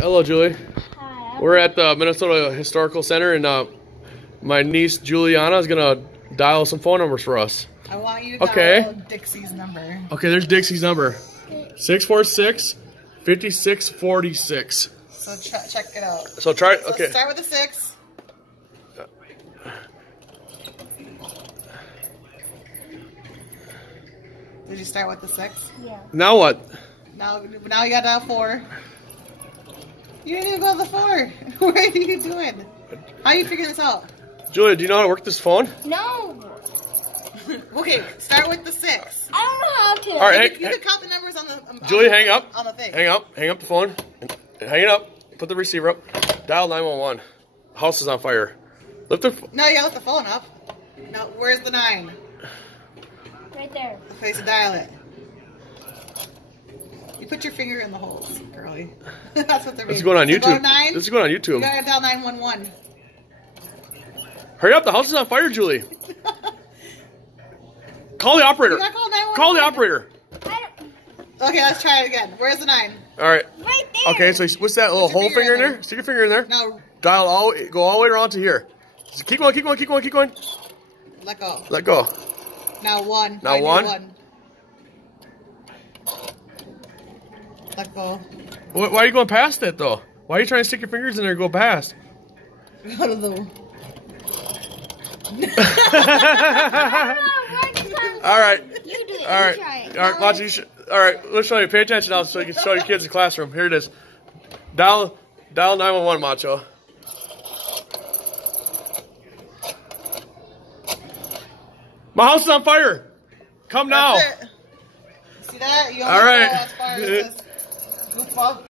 Hello, Julie. Hi. We're at the Minnesota Historical Center, and my niece Juliana is gonna dial some phone numbers for us. I want you to dial Dixie's number. Okay, there's Dixie's number. 646-5646. So check it out. So try it. Okay. Start with the 6. Did you start with the 6? Yeah. Now what? Now you gotta dial 4. You didn't even go to the 4. What are you doing? How are you figuring this out? Julia, do you know how to work this phone? No. Okay, start with the 6. I don't know how to. All right, You can count the numbers on the. Julie, hang up. On the thing. Hang up. Hang up the phone. Hang it up. Put the receiver up. Dial 911. House is on fire. Lift the. No, you gotta lift the phone up. Now, where's the 9? Right there. Okay, so dial it. You put your finger in the holes, girly. That's what they're This is doing. going on So YouTube. go 9. This is going on You YouTube. gotta dial 911. Hurry up! The house is on fire, Julie. Call the operator. You gotta call 911. Call the operator. Okay, let's try it again. Where's the 9? All right. Right there. Okay, so what's that little Put your whole finger in finger in there? Stick your finger in there. No, Dial go all the way around to here. Just keep going, keep going, keep going, keep going. let go. Let go. Now 1. Now I do 1. 1. Let go. Why are you going past it though? Why are you trying to stick your fingers in there and go past? Go to the. All right. You do it. All right. You try it. All right, watch you. All right, let's show you. Pay attention now, so you can show your kids in the classroom. Here it is. Dial 911, Macho. My house is on fire. Come now. That's it. See that? You All right. As far as this.